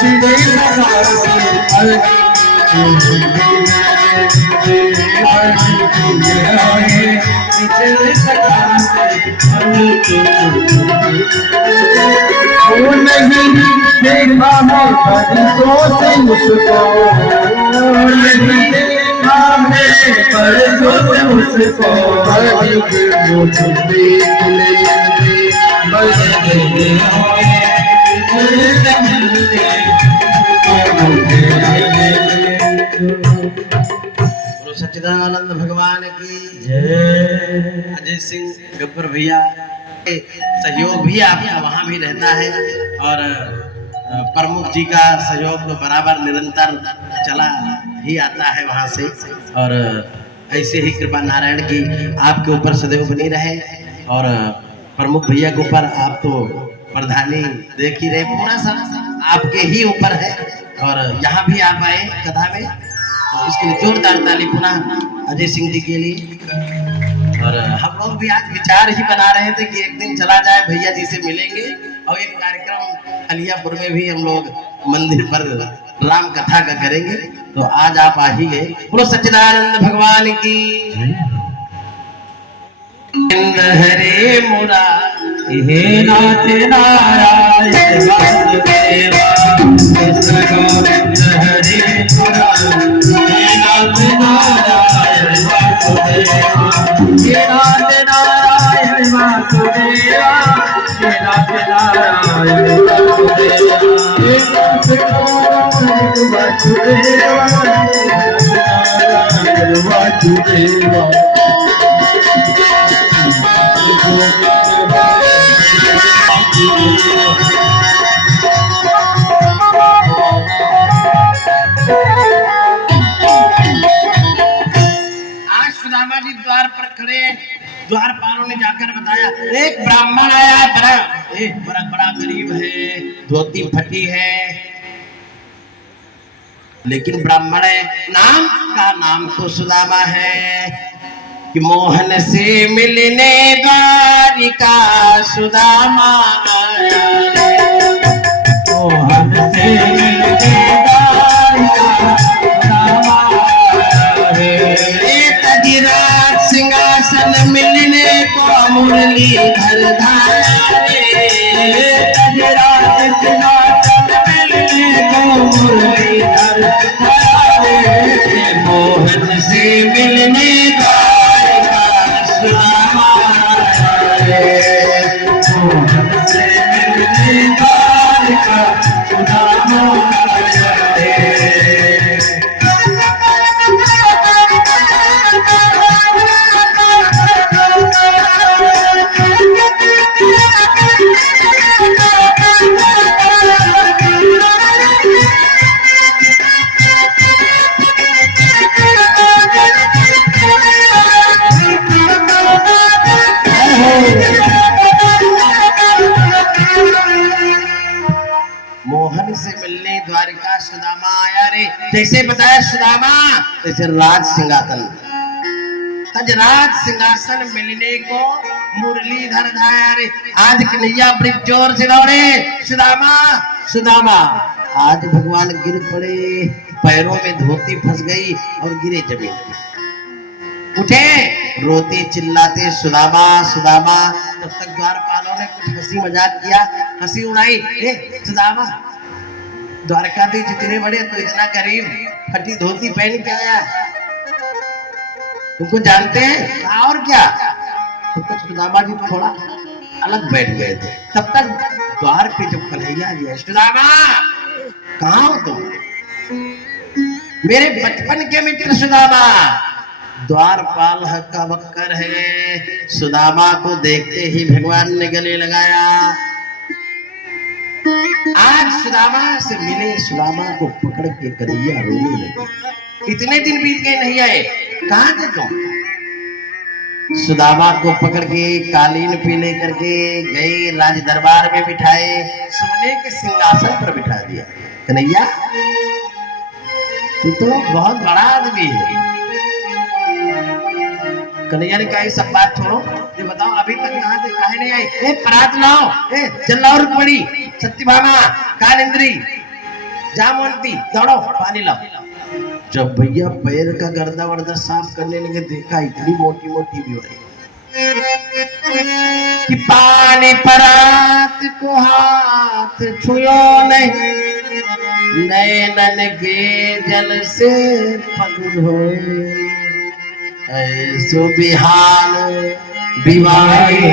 छिड़े लगा वो नहीं देखा है परसों से मुझको, नहीं देखा है परसों से मुझको, मुझे देख ले बस सच्चिदानंद भगवान की जय। अजय सिंह गब्बर भैया सहयोग भी आपका वहाँ भी रहता है और प्रमुख जी का सहयोग तो बराबर निरंतर चला ही आता है वहाँ से। और ऐसे ही कृपा नारायण की आपके ऊपर सदैव बनी रहे। और प्रमुख भैया के ऊपर आप तो प्रधानी देख ही रहे, पूरा सब आपके ही ऊपर है। और यहाँ भी आप आए कथा में, तो इसके लिए जोरदार ताली पुनः अजय सिंह जी के लिए। और हम लोग भी आज विचार ही बना रहे थे कि एक दिन चला जाए भैया जी से मिलेंगे और एक कार्यक्रम अलियापुर में भी हम लोग मंदिर पर राम कथा का करेंगे। तो आज आप आ ही गए। बोलो सच्चिदानंद भगवान की। हरे मुरा हे नाथ नारायण वासुदेवा, कृष्ण गोविंद हरे मुरारी। हे नाथ नारायण वासुदेवा, हे नाथ नारायण वासुदेवा, हे नाथ नारायण वासुदेवा, हे नाथ नारायण वासुदेवा, नारायण वासुदेवा। आज सुदामा जी द्वार पर खड़े, द्वारपालों ने जाकर बताया एक ब्राह्मण आया है, बड़ा गरीब है, धोती फटी है, लेकिन ब्राह्मण है, नाम तो सुदामा है कि मोहन से मिलने द्वारिका सुदामा आया। मोहन से मिलने द्वारिका सुदामा आया। तजिराज सिंहासन मिलने को मुरलीधर धाया रे। तजिराज सिंहासन मिलने को मुरलीधर धाया रे। मोहन से मिलने मोहन से मिलने द्वारिका सुदामा आया रे। जैसे बताया सुदामा जैसे राज सिंहासन, राज सिंहासन मिलने को मुरलीधर धाया रे। आज कन्हैया बड़ी जोर से दौड़े, सुदामा सुदामा। आज भगवान गिर पड़े, पैरों में धोती फंस गई और गिरे जमीन पे। उठे रोते चिल्लाते सुदामा सुदामा। तब तक द्वारपालों ने कुछ हंसी मजाक किया, हंसी उड़ाई। सुदामा द्वारकाधीश जितने बड़े तो इतना गरीब फटी धोती पहन के आया, तुमको जानते हैं और क्या। तब तक सुदामा जी थोड़ा अलग बैठ गए थे। तब तक द्वार पे जब कन्हैया जी, सुदामा कहाँ हो तुम, मेरे बचपन के मित्र सुदामा। द्वारपाल हक्का बक्कर है। सुदामा को देखते ही भगवान ने गले लगाया। आज सुदामा से मिले, सुदामा को पकड़ के कन्हैया रोने लगे। इतने दिन बीत गए नहीं आए, कहाँ थे तुम। सुदामा को पकड़ के कालीन पे लेकर के गए, राज दरबार में बिठाए, सोने के सिंहासन पर बिठा दिया। कन्हैया तू तो बहुत बड़ा आदमी है। कन्हैया ने कहा सब बात छोड़ो, ये बताओ अभी तक यहाँ से काहे नहीं आई। परात लाओ, चल लाओ रुक्मणी, सत्यभामा, कालिंद्री, जामवंती दौड़ो पानी लाओ। जब भैया पैर का गर्दा वर्दा साफ करने लगे देखा इतनी मोटी मोटी बीमारी कि पानी परात को हाथ छुयो नहीं, नैनन के जल से पग धोए, ऐसो बिहान बिवाए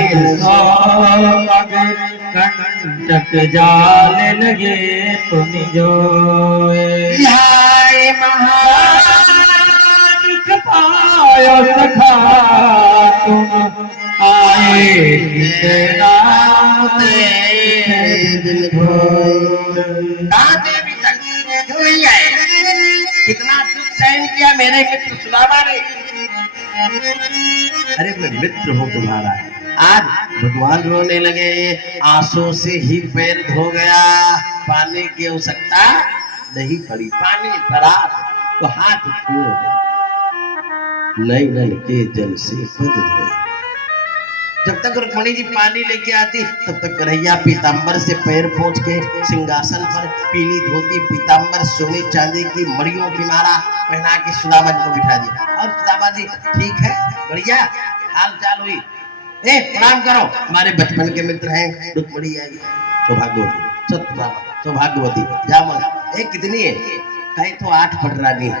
कंटक जाल लगे तुम जो पायो सखा तुम आए दिल कितना दुख सहन किया मेरे मित्र सुदामा ने। अरे मैं मित्र हूँ तुम्हारा, आज भगवान रोने लगे, आंसू से ही पैर धो गया, पानी की आवश्यकता नहीं पड़ी, पानी भरा तो हाथ छुए, नैनन के जल से पग धोए। जब तक रुक्मणी जी पानी लेके आती तब तक कन्हैया पीताम्बर से पैर पोंछ के सिंहासन पर पीली धोती पीताम्बर सोने चांदी की मड़ियों की माला पहना के सुदामा जी को बिठा दिया। और सुदामा जी ठीक है बढ़िया हाल चाल हुई, ए प्रणाम करो, हमारे बचपन के मित्र हैं रुक्मणी आई, सौभाग्यवती सौभाग्यवती जामन। ए कितनी है? कहीं तो 8 पटरानी है।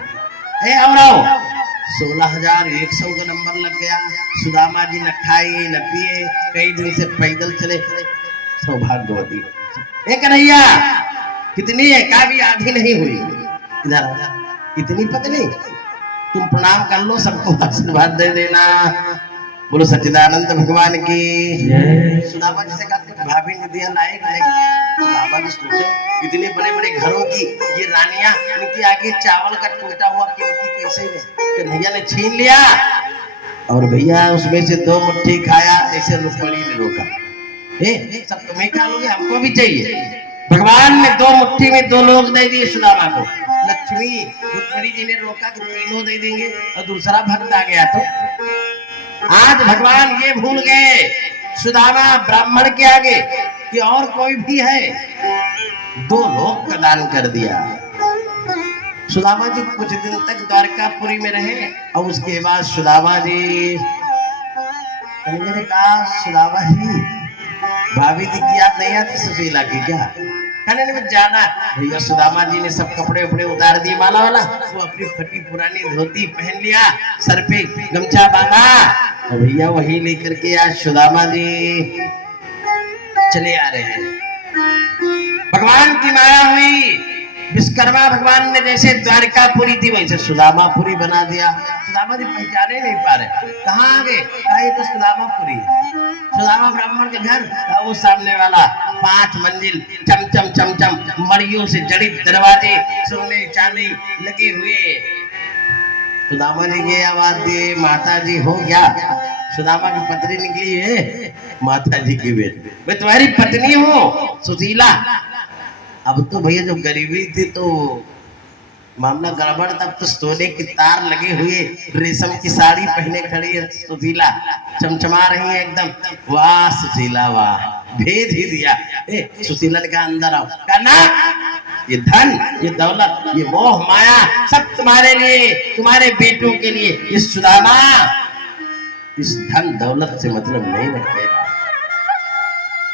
ए आओ 16,100 का नंबर लग गया। सुदामा जी न खाए न पिए, कई दिन से पैदल चले। सौभाग्यवती ए कन्हैया कितनी है? का भी आधी नहीं हुई, इधर इतनी पत्नी, तुम प्रणाम कर लो, सबको आशीर्वाद दे देना। बोलो सच्चिदानंद भगवान की। सुदामा जी से कहा भाभी ने दिया लायक है। सुदामा जी सोचे इतने बड़े बड़े घरों की ये रानियां, इनके आगे चावल का टूटा हुआ कीमती कैसे है? कन्हैया ने छीन लिया और भैया उसमें से 2 मुट्ठी खाया। ऐसे रुक्मणी ने रोका, ए सब तुम्हें खा लोगे, हमको भी चाहिए। भगवान ने 2 मुट्ठी में 2 लोग दे दिए सुदामा को। लक्ष्मी रुक्मणी जी ने रोका कि तीनों दे देंगे और दूसरा भक्त आ गया तो आज भगवान ये भूल गए सुदामा ब्राह्मण के आगे कि और कोई भी है, 2 लोग का दान कर दिया। सुदामा जी कुछ दिन तक द्वारकापुरी में रहे और उसके बाद सुदामा जी ने कहा सुदामा जी भाभी जी की याद नहीं आती सुशीला की क्या? कहने में जाना भैया। सुदामा जी ने सब कपड़े उपड़े उतार दिए माला वाला, वो अपनी फटी पुरानी धोती पहन लिया, सर पे गमछा बांधा और भैया वही लेकर के आज सुदामा जी चले आ रहे हैं। भगवान की माया हुई, विश्वकर्मा भगवान ने जैसे द्वारकापुरी थी वैसे सुदामापुरी बना दिया। सुदामा जी पहचाने नहीं पा रहे, कहाँ आ गए? ये तो सुदामापुरी है। सुदामा ब्राह्मण के घर, वो सामने वाला 5 मंजिल चमचम चमचम मड़ियों से जड़ित दरवाजे, सोने चांदी लगे हुए। सुदामा जी की आवाज दिए, माता जी हो गया? सुदामा की पत्नी निकली है, माता जी की बेटी, मैं तुम्हारी पत्नी हूँ सुशीला। अब तो भैया जो गरीबी थी तो मामला गड़बड़, तब तो सोने की तार लगे हुए, रेशम की साड़ी पहने खड़ी है सुशीला, चमचमा रही है एकदम। वाह सुशीला वाह, भेज ही दिया। ए सुशीला ने कहा अंदर आओ। कहा ना, ये धन ये दौलत ये मोह माया सब तुम्हारे लिए, तुम्हारे बेटों के लिए। ये सुदामा इस धन दौलत से मतलब नहीं रखेगा।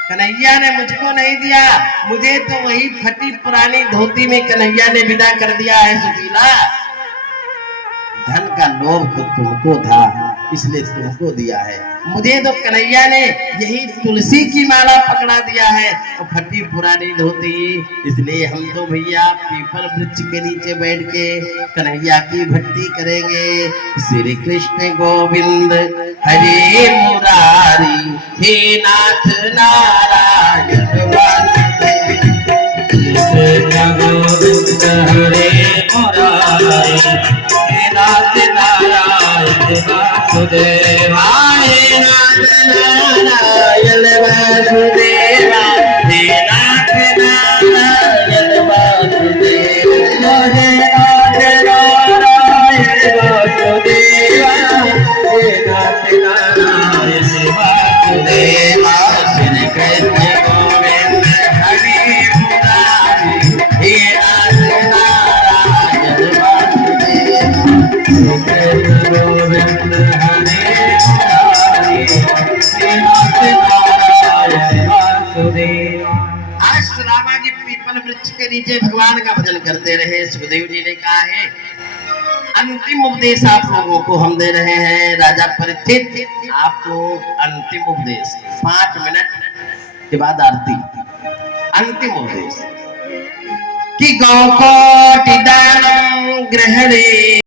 कन्हैया ने मुझको नहीं दिया, मुझे तो वही फटी पुरानी धोती में कन्हैया ने विदा कर दिया है सुशीला। धन का लोभ तो तुमको था इसलिए तुमको दिया है, मुझे तो कन्हैया ने यही तुलसी की माला पकड़ा दिया है और फटी पुरानी धोती, इसलिए हम तो भैया पीपल वृक्ष के नीचे बैठ के कन्हैया की भक्ति करेंगे। श्री कृष्ण गोविंद हरे मुरारी, हे नाथ नारायण हरे मुरारी, हे नाथ नारायण वासुदेवा, हे नाथ नारायण वासुदेवा, हे नाथ नारायण वासुदेवा, हे नाथ नारायण वासुदेवा, हे नाथ नारायण वासुदेवा। श्री कृष्ण गोविंद हरि मुरारी, हे नाथ कमल वृक्ष के नीचे भगवान का भजन करते रहे। सुखदेव जी ने कहा है अंतिम उपदेश आप लोगों को हम दे रहे हैं। राजा परीक्षित, आपको अंतिम उपदेश 5 मिनट के बाद आरती। अंतिम उपदेश कि गौ कोटि दानम ग्रहणे